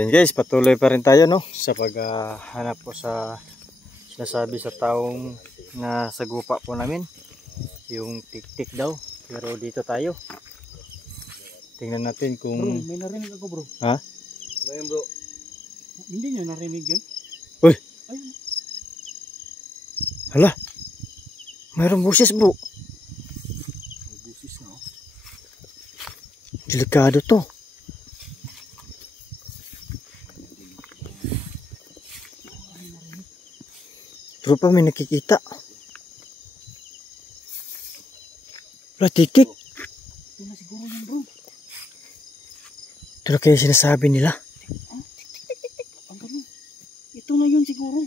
Yan guys, patuloy pa rin tayo no sa paghanap po sa sinasabi sa taong nasa gupa po namin. Yung tik-tik daw. Pero dito tayo. Tingnan natin kung... Bro, may narinig ako bro. Ha? Ano yan bro? Hindi nyo narinig yun? Uy! Ayun. Hala! Mayroong busis bro. May busis na oh. Delikado to. Pero pa may nakikita. Wala, tik-tik. Ito na siguro yun bro. Ito na kaya sinasabi nila. Ah, tik-tik-tik-tik. Ang ganun. Ito na yun siguro.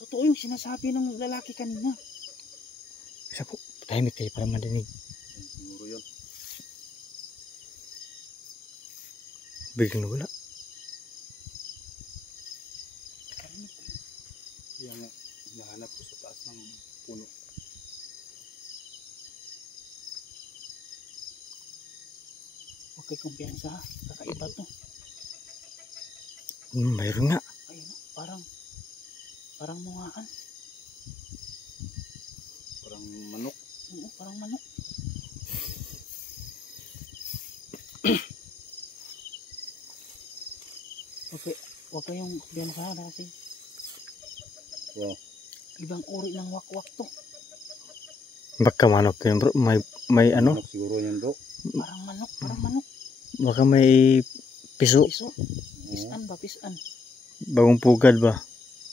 Totoo yung sinasabi ng lalaki kanina. Isa po, tahimik kayo para madinig. Siguro yun. Biglang wala. Yan nga. Nahanap ko sa taas ng puno. Okay, kumpiyansa ha. Kakaiba to. Mayroon nga. Ayun, parang mungaan. Parang manok. Oo, parang manok. Okay, wag kayong kumpiyansa ha kasi. Wow. Ibang uri ng wakwak to. Baka manok yun bro. May ano? Manok siguro yan bro. Parang manok. Baka may piso. Piso? Pisan ba? Pisan. Bagong pugad ba?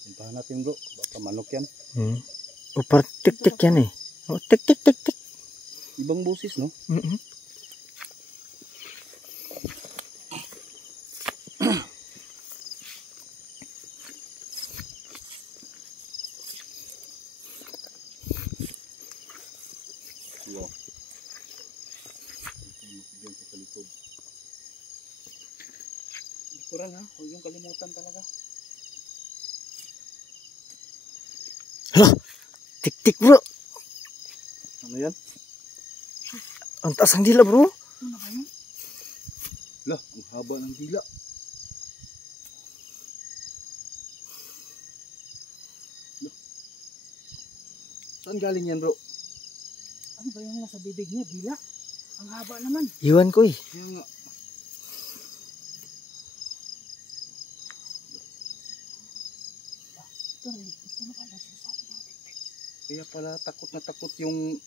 Puntahan natin bro. Baka manok yan. O parang tik-tik yan eh. O tik-tik-tik-tik. Ibang busis no? Wow. Likuran ha, huwag yung kalimutan talaga. Hala! Tik-tik bro! Ano yan? Ang taas ang dila bro! Ano na kayo? Lah, ang haba ng dila. Lah. Saan galing yan bro? Ano ba yung nasa bibig niya? Dila? Ang haba naman. Iwan ko eh. Kaya nga. Ito na pala sinasabi ng tik-tik. Kaya pala takot na takot yung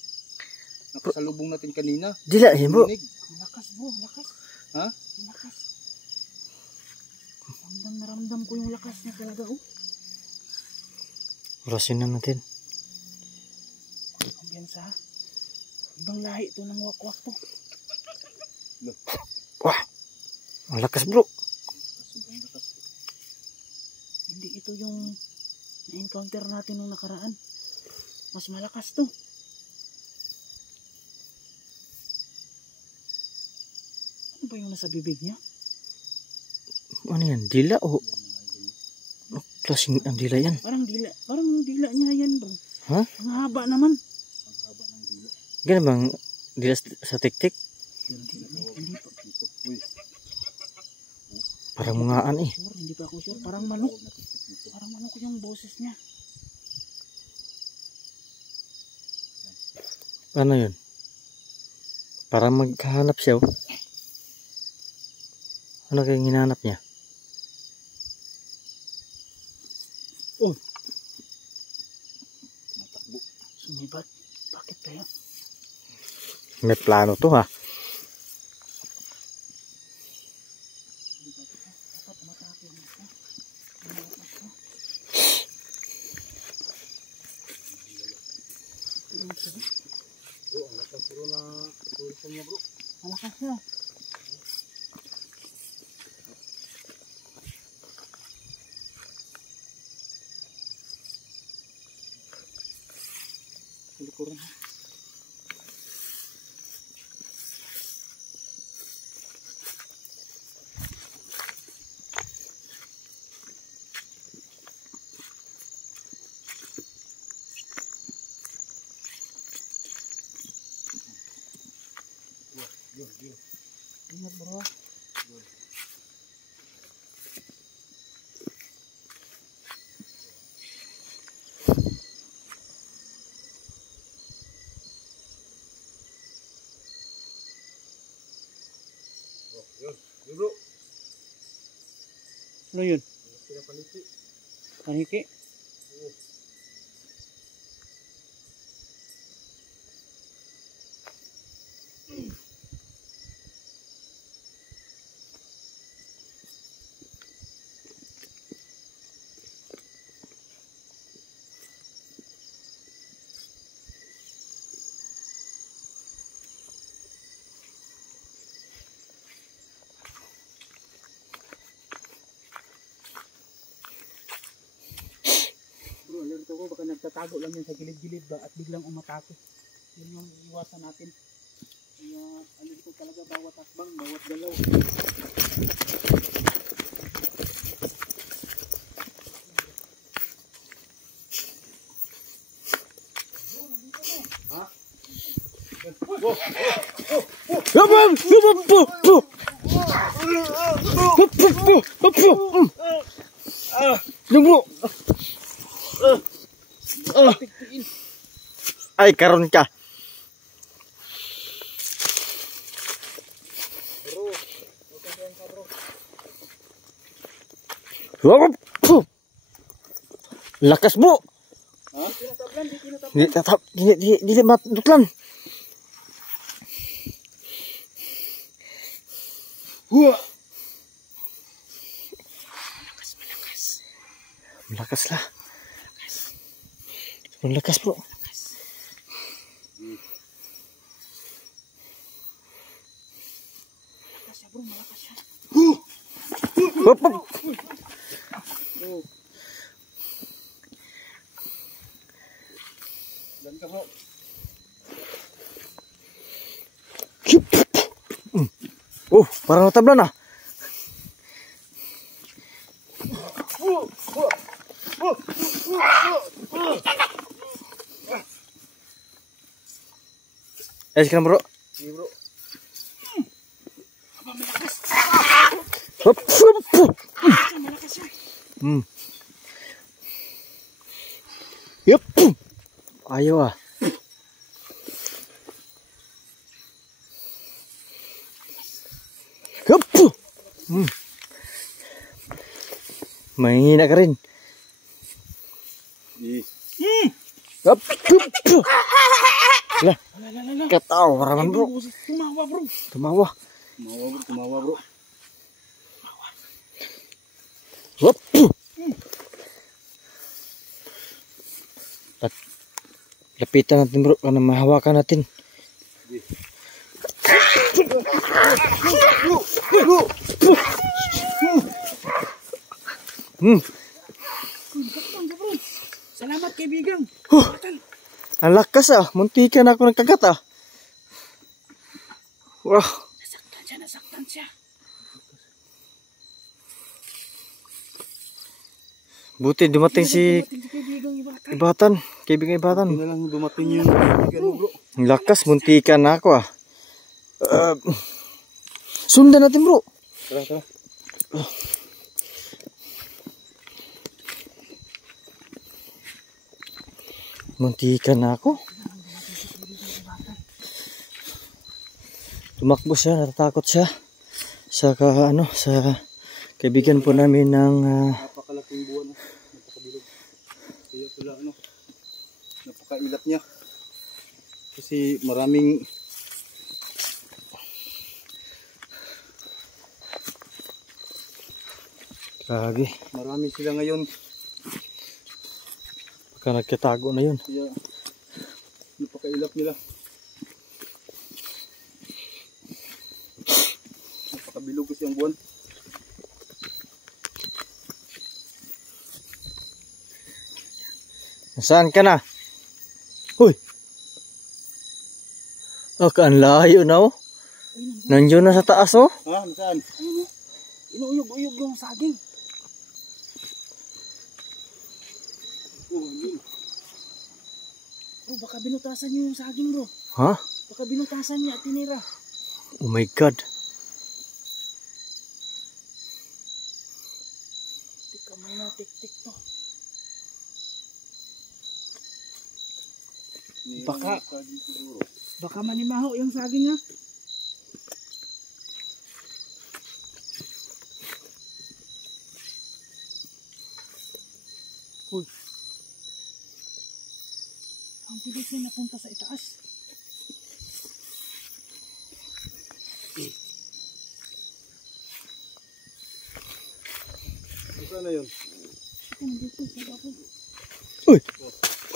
nakasalubong natin kanina. Dila eh bro. Malakas bro, malakas. Ha? Malakas. Ramdam na ramdam ko yung lakas niya talaga oh. Orasin na natin. Kumpiyansa ha. Ibang lahi ito ng wakwak to. Wah! Ang lakas bro. Sobrang lakas. Hindi ito yung na-encounter natin nung nakaraan. Mas malakas to. Ano ba yung nasa bibig niya? Ano yan? Dila o? Ano klaseng ang dila yan? Parang dila niya yan bro. Ha? Ang haba naman. Ang haba ng dila. Ganun bang dila sa tik-tik? Hindi pa. Parang mungaan eh. Sure, hindi pa ako sure. Parang manok. Parang manok yung boses niya. Ano yun? Parang maghahanap siya oh. Ano kayong hinahanap niya? Oh. Matakbo. Sumibat. Bakit kaya? May plano to ha. Bro, ang lakas bro na pulsa niya bro. Malakas na. Likuran ha. Ingat bro. Ano yun? Paniki. Bro, alerto ko baka nagtatago lang yan sa gilid-gilid ba at biglang umatake. Yun yung iwasan natin. Kaya alerto talaga bawat hakbang, bawat galaw. Lumbo. Ay karon ka. Lakas bro. Ha? Tinatablan, di tinatablan. Di tatap, di matutlan. Malakas lah. Malakas bro. Malakas siya bro, malakas siya. Hop, hop. Dan ka bro. Parang natablan ah. Sekarang bro. Sige bro. Hop, hop, hop. Malakas siya. Yup. Ayo ah. Hup. Mahina ka rin. Hup. Lah, ketawa raman bro. Tumawa bro. Tumawa. Tumawa bro. Hup. Lapitan natin bro, karena mahawakan natin. Salamat kaibigan. Ang lakas ah, muntikan ako ng kagat ah. Wah. Nasaktan siya. Buti dumating si Ibatan, kaibigan Ibatan. Hindi na lang dumating yung kaibigan mo bro. Ang lakas, muntikan na ako ah. Sundan natin bro. Tara. Muntikan na ako. Tumakbo siya, natatakot siya. Sa kaibigan po namin ng Napakalaking buwan, napakabilog. Kaya pala napakailat niya. Kasi maraming grabe. marami sila ngayon. Baka nagkatago na yun. Kaya napakailap nila. Napakabilog kasi ang buwan. Nasaan ka na? Hoy! Ang layo na oh. Nandiyo na sa taas oh. Ha? Saan? Inuuyog-uyog yung saging. Oh, yun. Oh, baka binutasan niyo yung saging bro. Ha? Baka binutasan niya at tinira. Oh my God. Tika may natik-tik to. Baka manimaho yung saging ha. Uy. Ang bilis niya napunta sa itaas. Saan na yun? Ito, nandito sa baba. Uy!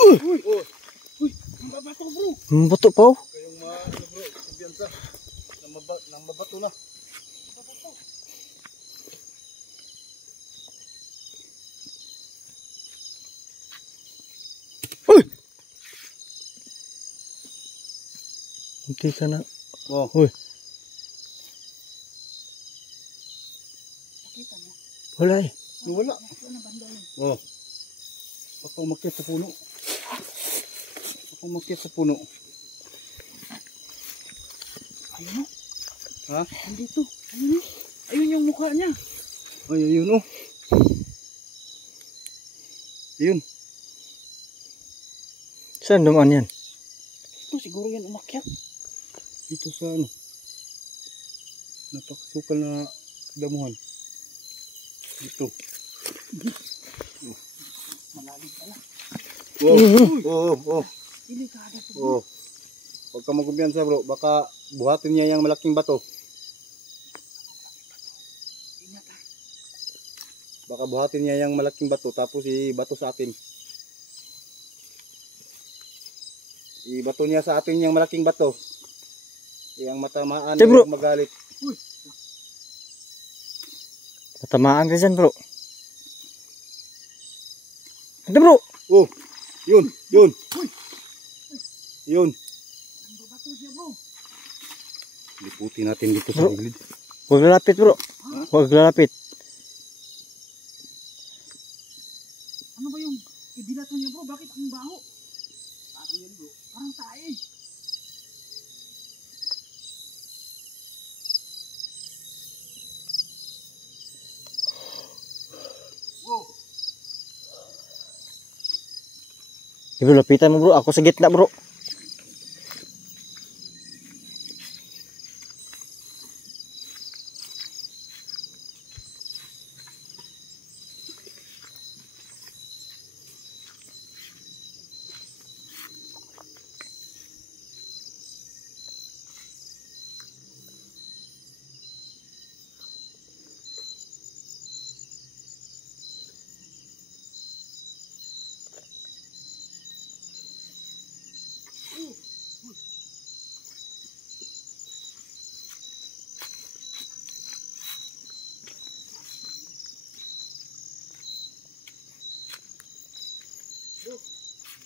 Uy! Oh! Uy, ang babato bro. Bato pa oh. Kayong mga ano bro, kumpiyansa. Nang mabato na. Babato. Uy! Hindi ka na. Oh. Uy! Nakita mo. Wala eh. Wala. Ito na banda yun. Oh. Baka umakyat sa puno. Baka umakyat sa puno. Ayun o. Ha? Nandito. Ayun o. Ayun yung mukha niya. Ay, ayun oh. Ayun. Saan dumaan yan? Ito siguro yan umakyat. Dito sa ano. Napakasukal na damuhan. Dito. Malalim pala. Oh. Oh. Oh. Delikado to. Oh. Huwag ka magkumpiyansa bro. Baka buhatin niya yung malaking bato. Ingat ha. Baka buhatin niya yung malaking bato. Tapos ibato sa atin. Ibato niya sa atin yung malaking bato. Yung matamaan Hey, bro. yung magalit. Natamaan ka dyan bro. Ito bro. Oh. Yun. Yun. Yun. Ang babato siya bro. Liputin natin dito sa Bro. gilid. Huwag lalapit bro. Huwag lalapit. Ano ba yung ibilato niya bro? Bakit ang baho? Tae yan bro. Parang tae. Wow. Bro, lapitan mo bro. Ako sa gitna bro.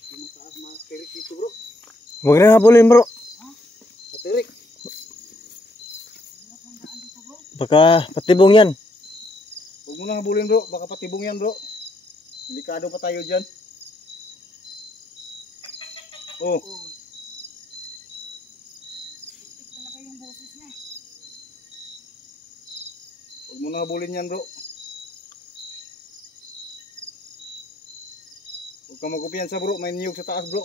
Mataas matirik dito bro. Huwag na habulin bro. Matirik. Baka patibong yan. Huwag mo na habulin bro. Baka patibong yan bro. Delikado pa tayo dyan. Oh. Tik talaga yung boses niya. Huwag mo na habulin yan bro. Huwag ka magkumpiyansa bro. May niyog sa taas bro.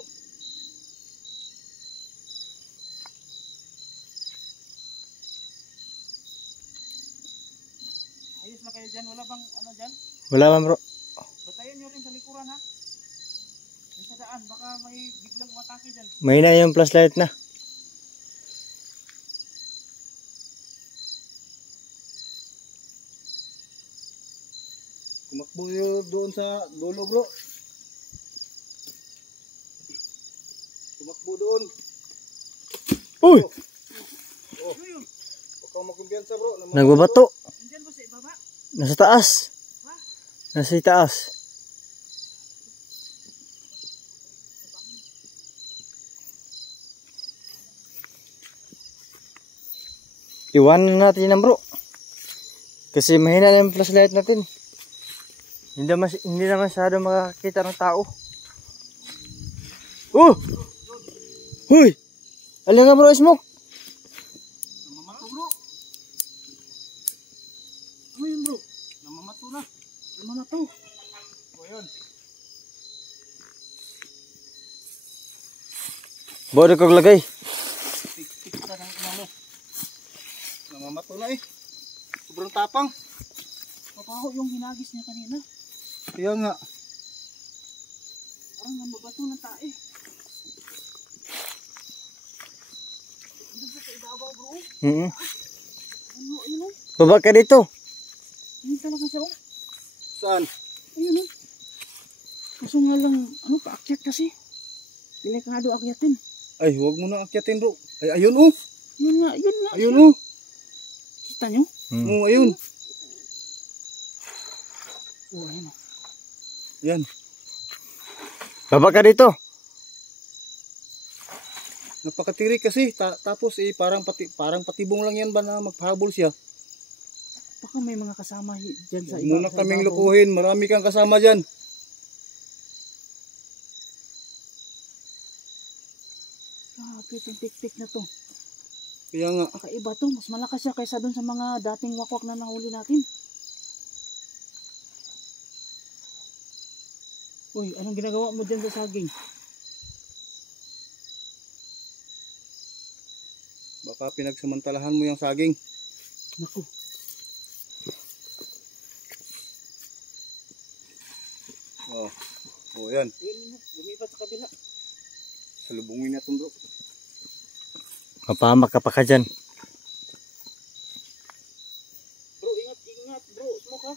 Ayos na kayo dyan. Wala bang ano dyan? Wala man bro. Batayan nyo rin sa likuran ha. Yung sa daan. Baka may biglang matake dyan. May na yung flashlight na. Kumakbo yun doon sa dulo bro. Kumakbo doon. Uy! Oh. Huwag kang magkumpiyansa bro. Nagbabato. Nandyan ba sa ibaba? Nasa taas. Nasa taas. Iwanan natin yan bro. Kasi mahina na yung flashlight natin. Hindi na masyado makakita ng tao. Oh! Huy! Alam nga bro, smoke! Namamato bro. Ano yun bro? Namamato na. Namamato. O yun. Bawa kong lagay. Tik ka ng ina mo. Namamato na eh. Sobrang tapang. Papaho yung hinagis niya kanina. Kaya nga. Parang namabato ng tae. Ano ba sa ibabaw bro? Ano, ayun o. Baba ka dito. Ayun talaga siya o. Saan? Ayun o. Kaso nga lang, ano, paakyat kasi. Delikado akyatin. Ay, huwag mo na akyatin bro. Ay, ayun oh. Yun nga, yun nga. Ayun siya. oh. Kita nyo? Oh, ayun. Oh, ayun o. Yan. Baba ka dito. Napakatirik kasi. Tapos parang patibong lang yan ba na magpahabol siya. Baka may mga kasama dyan sa Huwag muna sa kaming ibabaw. lukuhin. Marami kang kasama dyan. Grabe itong tik-tik na to. Kaya nga. Kakaiba to. Mas malakas siya kaysa dun sa mga dating wakwak na nahuli natin. Uy, anong ginagawa mo dyan sa saging? Baka pinagsamantalahan mo yung saging. Naku. Oh. Oh, yan. Ayun, lumipat sa kabila. Salubungin natin bro. Mapahamak ka pa ka dyan. Bro, ingat, ingat bro. Smoke ha.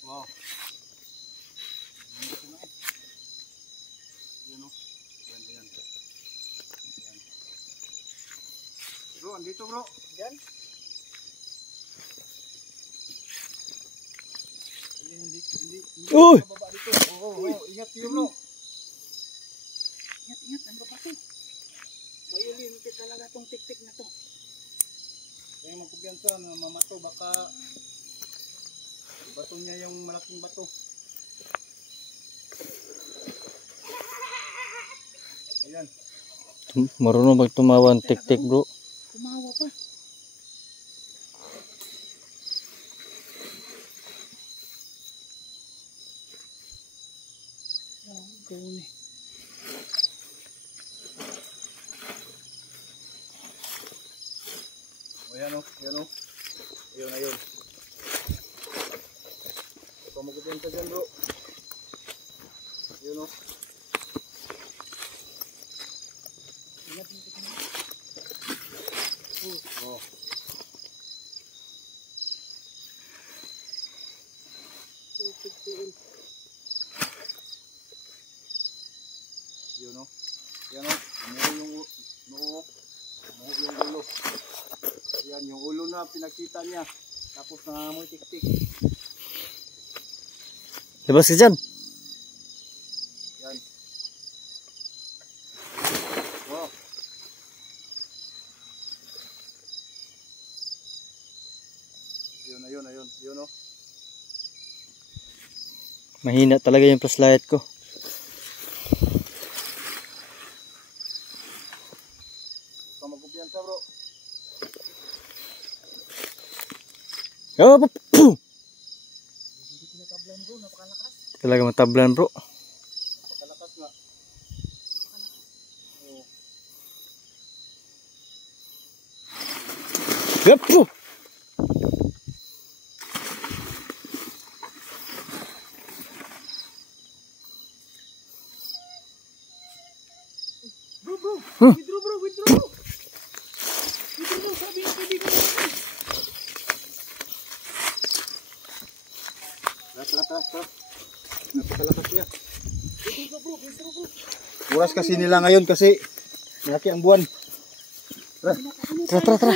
Wow. Yan o. Yan, yan. Bro, andito bro. Dyan. Hindi. Uy! Baba dito. Oo, ingat kayo bro. Ingat, ingat. Ano ba to? Violente talaga tong tik-tik na to. Kaya magkumpiyansa na mamato. Baka bato niya yung malaking bato. Ayan. Marunong magtumawa ang tik-tik bro. Kumawa pa. Oh, gawin eh. O yan o. Yan o. Ayun, ayun. Ikaw magkumpiyansa dyan bro. Ayun o. Ingat, ingat, ingat. Oh. Tik-tik. Yun o. Yan o. Umuho yung noo. Umuho yung ulo. Yan yung ulo na pinakita niya. Tapos nangangamoy tik-tik. Labas ka dyan. Yan. Wow. Ayun. Yun o. Mahina talaga yung flashlight ko. Ikaw magkumpiyansa bro. Oh, puh! Hindi tinatablan bro, napakalakas. Talaga matablan bro. Pakalakas nga. Oh. Yup, puh! Bro. Huh? Withdraw bro. Withdraw bro, sabi ng kaibigan mo. Tara. Napakalakas niya. Withdraw bro. Oras kasi nila ngayon kasi malaki ang buwan. Tara.